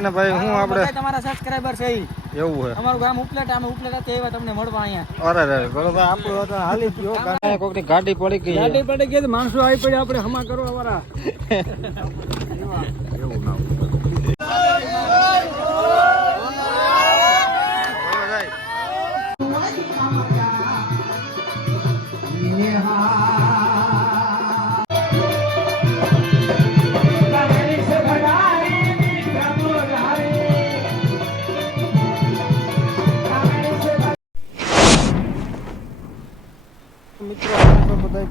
અને ભાઈ હું આપણે તમારા સબસ્ક્રાઇબર છે એવું છે અમારું ગામ ઉપલેટ અમે ઉપલેટ એવા તમને મળવા અહીંયા. અરે અરે બોલો ભાઈ આપણો તો હાલી ગયો ગાડી કોકની ગાડી પડી ગઈ ગાડી પડી ગઈ તો માણસો આવી પડ્યા આપણે હમા કરવા વાળા. મિત્રો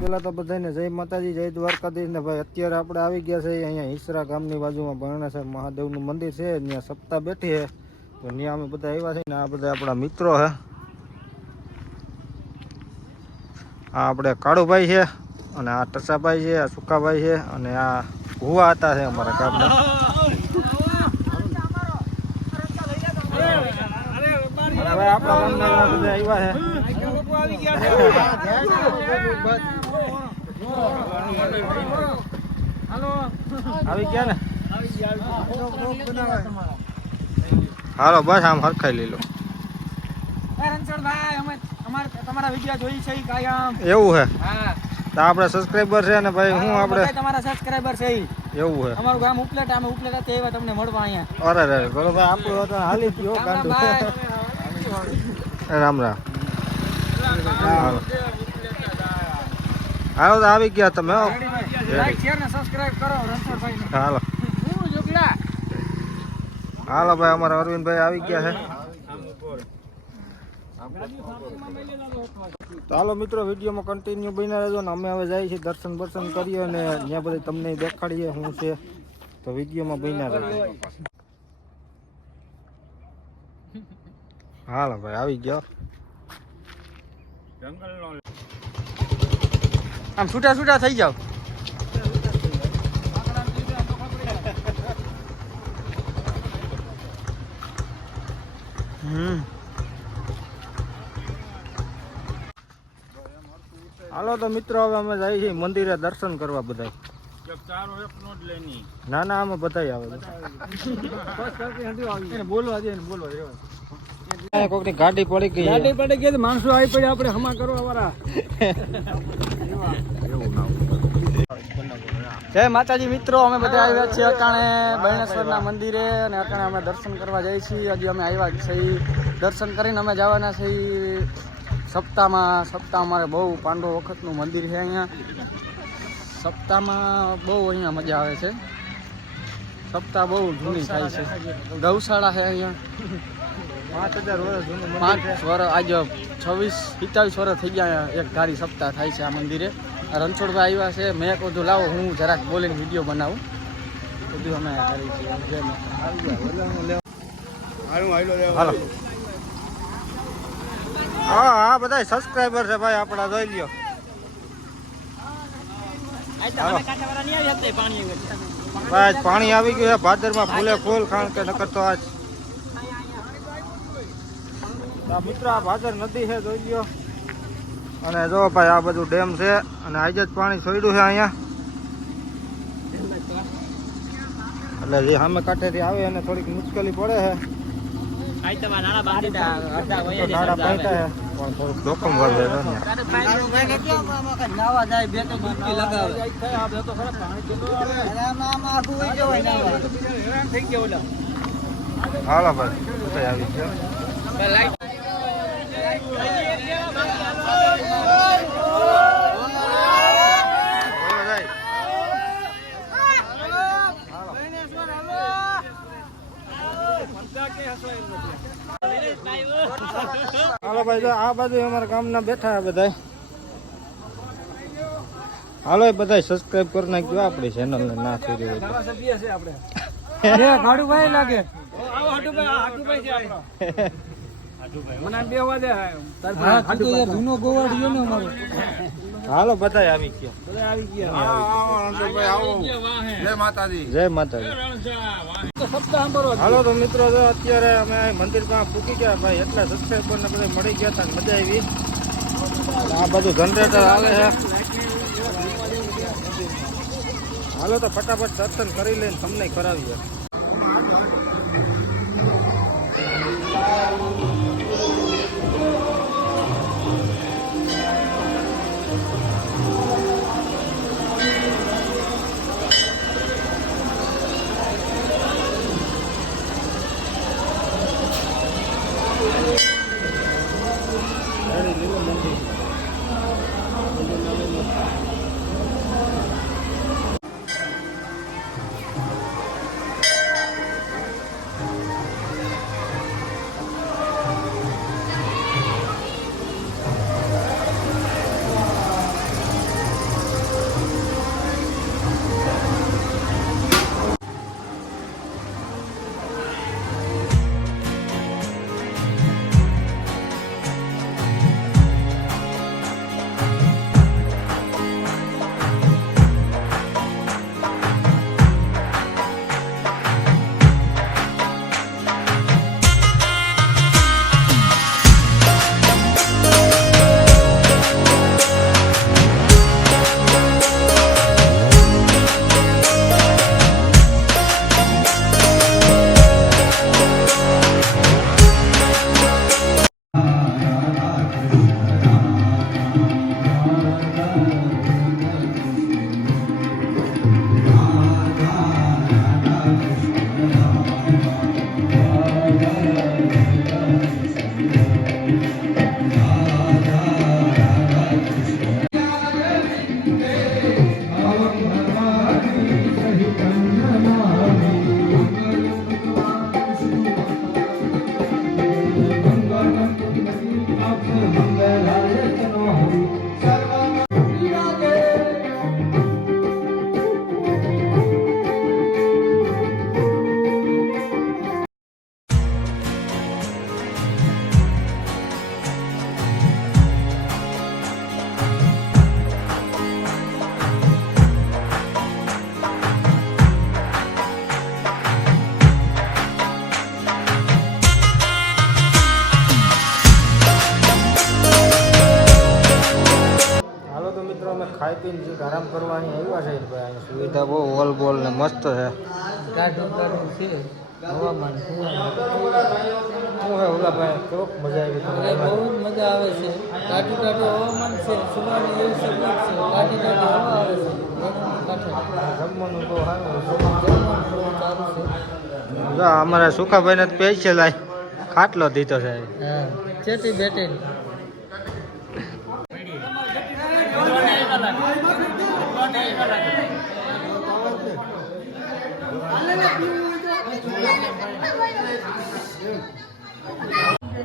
પહેલા તો બધાને જય માતાજી, જય દ્વારકાધીશ ને ભાઈ અત્યારે આપણે આવી ગયા છે અહીંયા હિસરા ગામની બાજુમાં ભરણેશ્વર મહાદેવનું મંદિર છે, ત્યાં સપ્તાહ બેઠી છે. તો ત્યાં અમે બધા આવ્યા છે ને આ બધા આપણા મિત્રો છે. આ આપણે કાળુભાઈ છે અને આ ટસાભાઈ છે, આ સુકાભાઈ છે અને આ ભુવા હતા છે અમારા ગામના. આપણા ગામના બધા આવ્યા છે. આવી ગયા ને? હાલો બસ આમ હરખાઈ લઈ લો રણછોડભાઈ અમે અમાર તમારા વિડિયો જોઈ છે કાયમ? એવું છે હા. તો આપણે સબસ્ક્રાઈબર છે ને ભાઈ હું આપણે તમારા સબસ્ક્રાઇબર છે એવું છે અમારું ગામ ઉપલેટ અમે ઉપલેટ એવા તમને મળવા અહીંયા. અરે રે બોલો ભાઈ આપણું તો હાલી ગયો ગાંડું રામ રામ હાલો તો આવી ગયા તમે હો. લાઈક શેર ને સબસ્ક્રાઇબ કરો રણછોડભાઈ હાલો. હાલો ભાઈ અમારા અરવિંદભાઈ આવી ગયા છે. તો હાલો મિત્રો વિડીયોમાં કન્ટિન્યુ બન્યા રહેજો ને અમે હવે જઈએ છીએ દર્શન બર્શન કરીએ અને ત્યાં બધી તમને દેખાડીએ શું છે. તો વિડીયોમાં બન્યા રહેજો. હાલો ભાઈ આવી ગયો. આમ છૂટા છૂટા થઈ જાવ હાલો તો મિત્રો હવે અમે જઈએ છીએ મંદિરે દર્શન કરવા બધા ના ના અમે બધા આવે. બોલવા દે બોલવા ગાડી પડી ગઈ ગાડી પડી ગઈ માણસો આવી પડ્યા આપણે હમા કરવા વાળા. જય માતાજી મિત્રો અમે બધા આવ્યા છીએ અટાણે બરણેશ્વરના મંદિરે અને અટાણે અમે દર્શન કરવા જઈએ છીએ. હજી અમે આવ્યા છીએ. દર્શન કરીને અમે જવાના છીએ. સપ્તાહમાં સપ્તાહ અમારે બહુ પાંડવ વખતનું મંદિર છે અહીંયા. સપ્તાહમાં બહુ અહીંયા મજા આવે છે. સપ્તાહ બહુ જૂની થાય છે. ગૌશાળા છે અહીંયા. પાંચ હજાર વર્ષ આજે છવ્વીસ પિસ્તાવીસ વર્ષ થઈ ગયા એક ધારી સપ્તાહ થાય છે આ મંદિરે. રણછોડભાઈ આવ્યા છે. મેં કીધું લાવો હું જરાક બોલીને વીડિયો બનાવું. બધું અમે કરી છીએ. હાલો. હા હા બધા સબસ્ક્રાઈબર છે ભાઈ આપણા જોઈ લ્યો. ભાઈ પાણી આવી ગયું છે. ભાદરમાં ફૂલે ફૂલ કારણ કે નકર તો આજ આ મિત્રો, આ ભાદર નદી છે, જોઈ ગયો અને જો ભાઈ, આ બધું ડેમ છે, અને આજે જ પાણી છોડ્યું છે અહીંયા. એટલે જે સામે કાંઠેથી આવે એને થોડીક મુશ્કેલી પડે છે. પણ થોડુંક જોખમ વધે ભાઈ આવી. હાલો ભાઈ જો આ બાજુ અમારા ગામના બેઠા બધા હાલો એ બધા સબસ્ક્રાઇબ કરી નાખજો આપણી ચેનલ ને ના કરી હોય તો. સભ્ય છે આપણે. લાગે હાલો બધા આવી ગયા. આવી ગયા. જય માતાજી. જય માતાજી. હાલો તો મિત્રો અત્યારે અમે મંદિરમાં પૂકી ગયા. ભાઈ એટલા સબસ્ક્રાઈબર ને બધા મળી ગયા હતા મજા આવી. આ બધું જનરેટર હાલે છે. હાલો તો ફટાફટ દર્શન કરી લઈને તમને કરાવીએ. ખાઈ પીને જે આરામ કરવાની આવ્યા છે ભાઈ અહીં સુવિધા બહુ ઓલ બોલ ને મસ્ત છે. ટાઢું છે હવામાન શું હે ઓલા ભાઈ કેવોક મજા આવી તમને? બહુ જ મજા આવે છે. ટાઢું ટાઢું હવામાન છે સુવાની એવી સગવડ છે. ટાઢી ટાઢી હવા આવે છે. જમવાનું બહુ સારું સારું છે. અમારા સુખાભાઈને સ્પેશિયલ આ ખાટલો દીધો છે. હા બેટી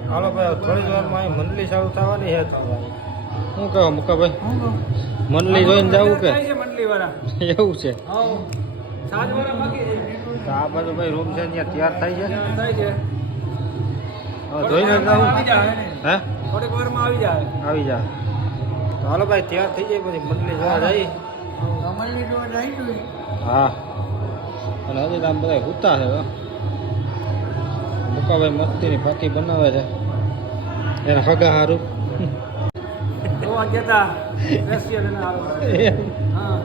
હાલો ભાઈ થોડી જ વારમાં અહીં મંડલી ચાલુ થવાની ભાઈ. શું કહો મુકાભાઈ? મંડલી જોઈને જવું કે? એવું છે? આ બાજુ ભાઈ રૂમ છે ત્યાં તૈયાર થાય છે? હવે જોઈને જવું? હે? થોડીક વારમાં આવી જાય આવી જા તો હાલો ભાઈ તૈયાર થઈ જાય પછી મંડલી જોવા હા. અને હજી આમ બધા હુતા છે. મુકાભાઈ મસ્તીની પાકી બનાવે છે. એને હગા અને આવો. હા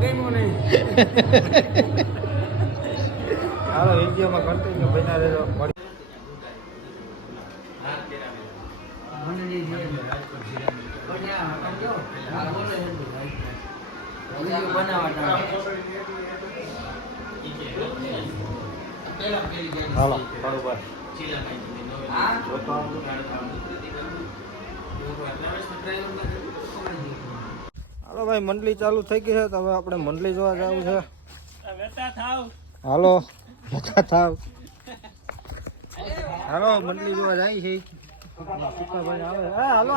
ગમ્યું નહીં. હાલો વિડીયોમાં કન્ટિન્યુ બન્યા રહેજો. હાલો બરોબર. હાલો ભાઈ મંડલી ચાલુ થઈ ગઈ છે તો હવે આપણે મંડલી જોવા જવું છે. હાલો ભેગા થાવ. હાલો મંડલી જોવા જાય છે. હાલો.